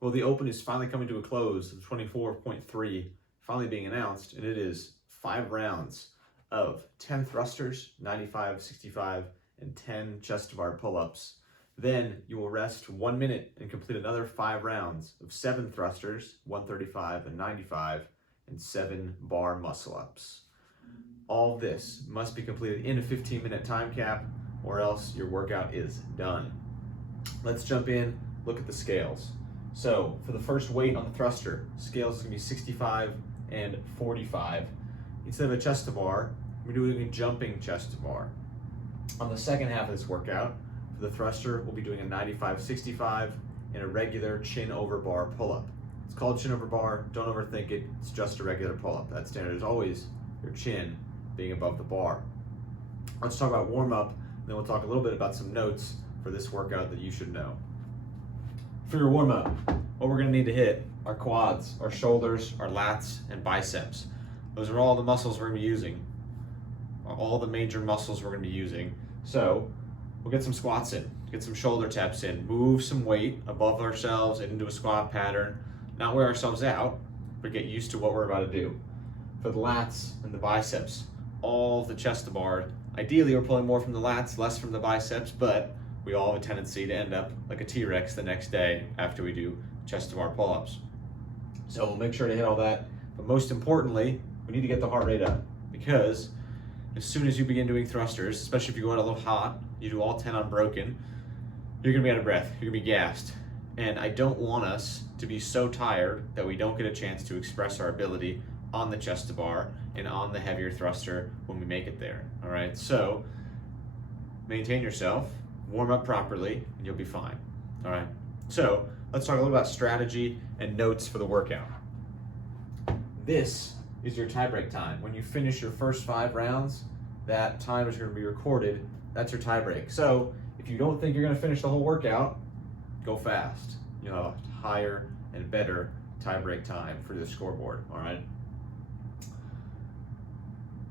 Well, the Open is finally coming to a close, the 24.3 finally being announced, and it is 5 rounds of 10 thrusters, 95, 65, and 10 chest to bar pull-ups. Then you will rest 1 minute and complete another 5 rounds of 7 thrusters, 135 and 95, and 7 bar muscle-ups. All this must be completed in a 15-minute time cap, or else your workout is done. Let's jump in, look at the scales. So for the first weight on the thruster, scales is gonna be 65 and 45. Instead of a chest to bar, we're doing a jumping chest to bar. On the second half of this workout, for the thruster, we'll be doing a 95-65 and a regular chin over bar pull-up. It's called chin over bar, don't overthink it, it's just a regular pull-up. That standard is always your chin being above the bar. Let's talk about warm-up, then we'll talk a little bit about some notes for this workout that you should know. For your warm-up, what we're gonna need to hit are quads, our shoulders, our lats, and biceps. Those are all the muscles we're gonna be using, all the major muscles we're gonna be using. So we'll get some squats in, get some shoulder taps in, move some weight above ourselves and into a squat pattern, not wear ourselves out, but get used to what we're about to do. For the lats and the biceps, all the chest to bar, ideally we're pulling more from the lats, less from the biceps, but we all have a tendency to end up like a T-Rex the next day after we do chest to bar pull-ups. So we'll make sure to hit all that, but most importantly, we need to get the heart rate up, because as soon as you begin doing thrusters, especially if you go out a little hot, you do all 10 unbroken, you're gonna be out of breath, you're gonna be gassed. And I don't want us to be so tired that we don't get a chance to express our ability on the chest to bar and on the heavier thruster when we make it there, all right? So maintain yourself, warm up properly, and you'll be fine, all right? So let's talk a little about strategy and notes for the workout. This is your tie break time. When you finish your first 5 rounds, that time is gonna be recorded. That's your tie break. So if you don't think you're gonna finish the whole workout, go fast. You'll have a higher and better tie break time for the scoreboard, all right?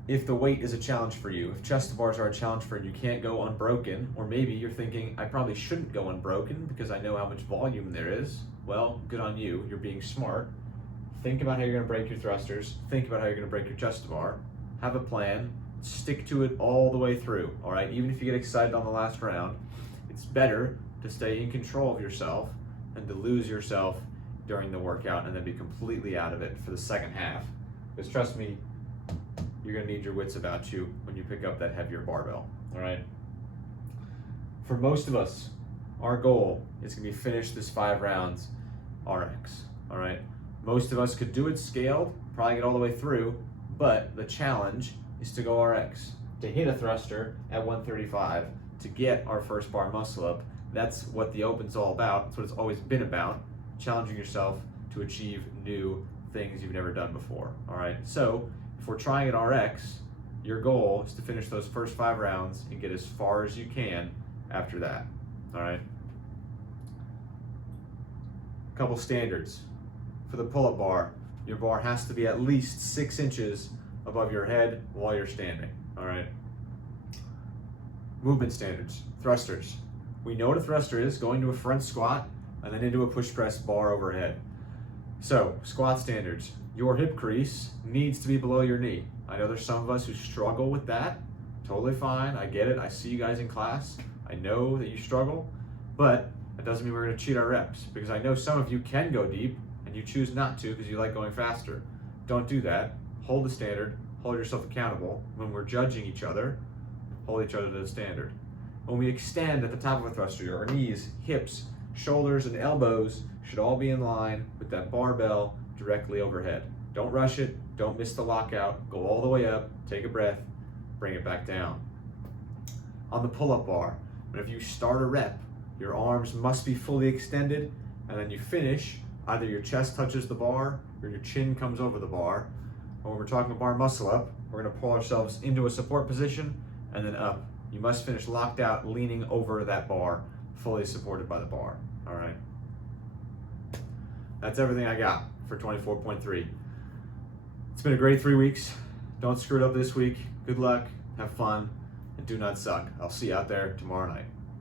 If the weight is a challenge for you, if chest to bars are a challenge for you, you can't go unbroken, or maybe you're thinking, I probably shouldn't go unbroken because I know how much volume there is. Well, good on you, you're being smart. Think about how you're gonna break your thrusters, think about how you're gonna break your chest to bar, have a plan, stick to it all the way through, all right? Even if you get excited on the last round, it's better to stay in control of yourself than to lose yourself during the workout and then be completely out of it for the second half. Because trust me, you're gonna need your wits about you when you pick up that heavier barbell, all right? For most of us, our goal is gonna be finish this 5 rounds RX, all right? Most of us could do it scaled, probably get all the way through, but the challenge is to go RX, to hit a thruster at 135, to get our first bar muscle up. That's what the Open's all about. That's what it's always been about, challenging yourself to achieve new things you've never done before, all right? So if we're trying at RX, your goal is to finish those first 5 rounds and get as far as you can after that, all right? A couple standards. For the pull-up bar, your bar has to be at least 6 inches above your head while you're standing, all right? Movement standards, thrusters. We know what a thruster is, going to a front squat and then into a push press bar overhead. So, squat standards, your hip crease needs to be below your knee. I know there's some of us who struggle with that, totally fine, I get it, I see you guys in class, I know that you struggle, but that doesn't mean we're gonna cheat our reps, because I know some of you can go deep and you choose not to because you like going faster. Don't do that, hold the standard, hold yourself accountable. When we're judging each other, hold each other to the standard. When we extend at the top of a thruster, our knees, hips, shoulders, and elbows should all be in line with that barbell directly overhead. Don't rush it, don't miss the lockout, go all the way up, take a breath, bring it back down. On the pull-up bar, whenever you start a rep, your arms must be fully extended, and then you finish, either your chest touches the bar or your chin comes over the bar. When we're talking bar muscle up, we're gonna pull ourselves into a support position and then up. You must finish locked out, leaning over that bar, fully supported by the bar, all right? That's everything I got for 24.3. It's been a great 3 weeks. Don't screw it up this week. Good luck, have fun, and do not suck. I'll see you out there tomorrow night.